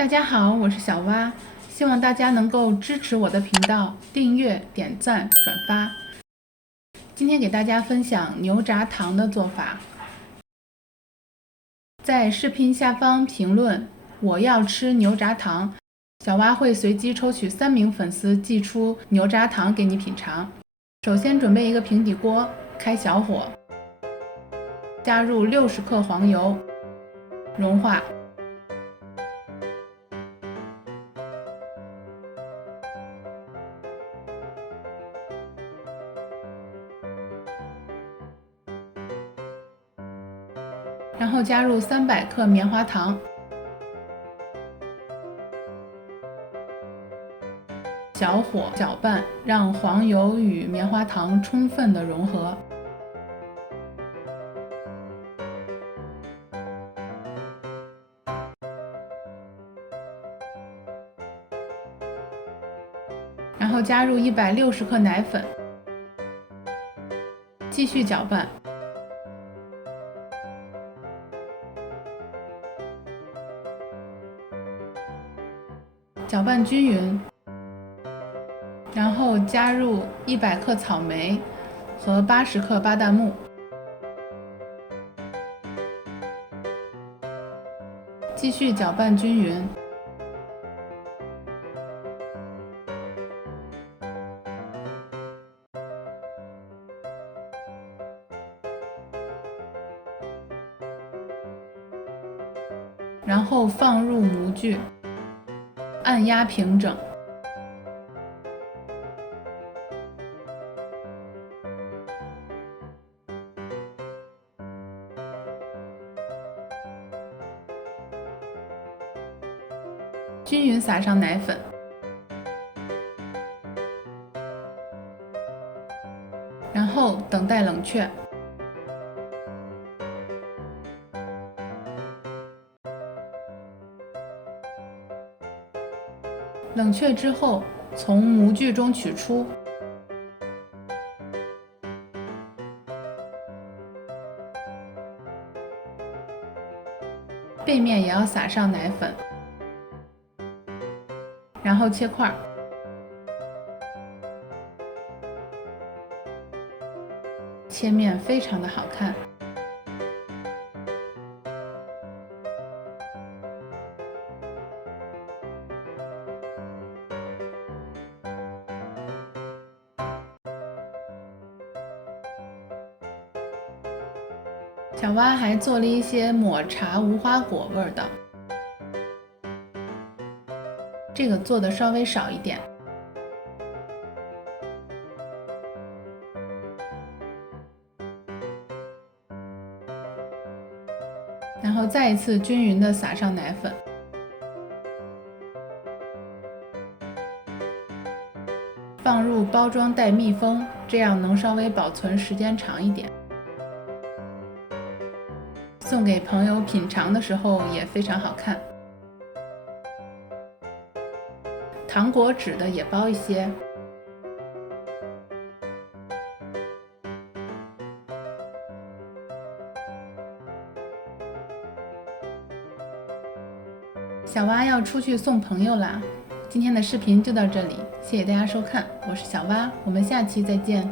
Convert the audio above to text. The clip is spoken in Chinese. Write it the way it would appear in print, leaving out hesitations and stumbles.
大家好，我是小蛙，希望大家能够支持我的频道，订阅、点赞、转发。今天给大家分享牛轧糖的做法。在视频下方评论"我要吃牛轧糖"，小蛙会随机抽取3名粉丝寄出牛轧糖给你品尝。首先准备一个平底锅，开小火，加入60克黄油，融化。然后加入300克棉花糖，小火搅拌，让黄油与棉花糖充分的融合。然后加入160克奶粉，继续搅拌。搅拌均匀，然后加入100克草莓和80克巴旦木，继续搅拌均匀。然后放入模具，按压平整。均匀撒上奶粉，然后等待冷却。冷却之后，从模具中取出，背面也要撒上奶粉，然后切块，切面非常的好看。小蛙还做了一些抹茶无花果味的，这个做的稍微少一点。然后再一次均匀的撒上奶粉，放入包装袋密封，这样能稍微保存时间长一点。送给朋友品尝的时候也非常好看。糖果纸的也包一些。小蛙要出去送朋友啦，今天的视频就到这里，谢谢大家收看，我是小蛙，我们下期再见。